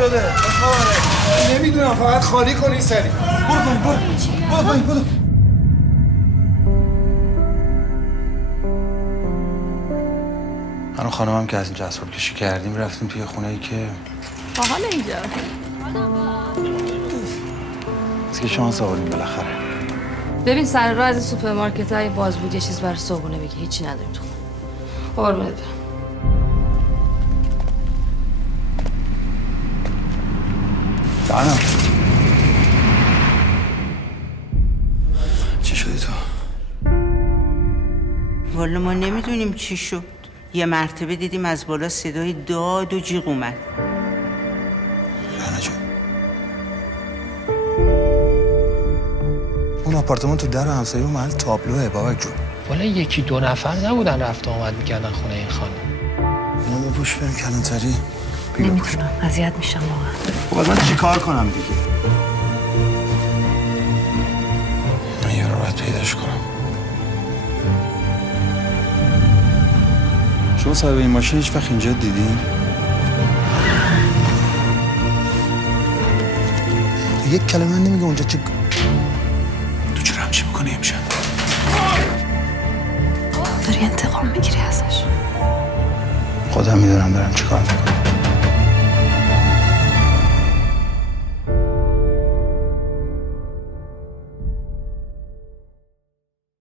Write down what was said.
شده؟ نمیدونم، فقط خالی کنی سری. برو. من و خانمم که از اینجا اسباب کشی کردیم رفتیم توی خونه‌ای که باحال اینجا. از که شانس آوردیم بالاخره. ببین سر راه از سوپرمارکت های باز بود یه چیز برای صبحونه بگی، هیچی نداریم تو. قربونت برم. جانم چی شدی تو؟ والا ما نمیدونیم چی شد. یه مرتبه دیدیم از بالا صدای داد و جیغ اومد. رنا جون اون آپارتمان تو در همسایه و محل تابلوه بابک جون. والا یکی دو نفر نبودن رفت آمد میکردن خونه این خانم. اینو بپوش بریم کلانتری. نمیتونم، اذیت میشم واقعا. باید من چی کار کنم دیگه؟ من یه رو باید پیداش کنم. شما صاحب این ماشین هیچ وقت اینجا دیدین؟ تو یک کلمه من نمیگه اونجا چی؟ تو چرا همچی میکنی امشب؟ داری انتقام میگیری ازش. خودم میدونم دارم چی کار میکنم.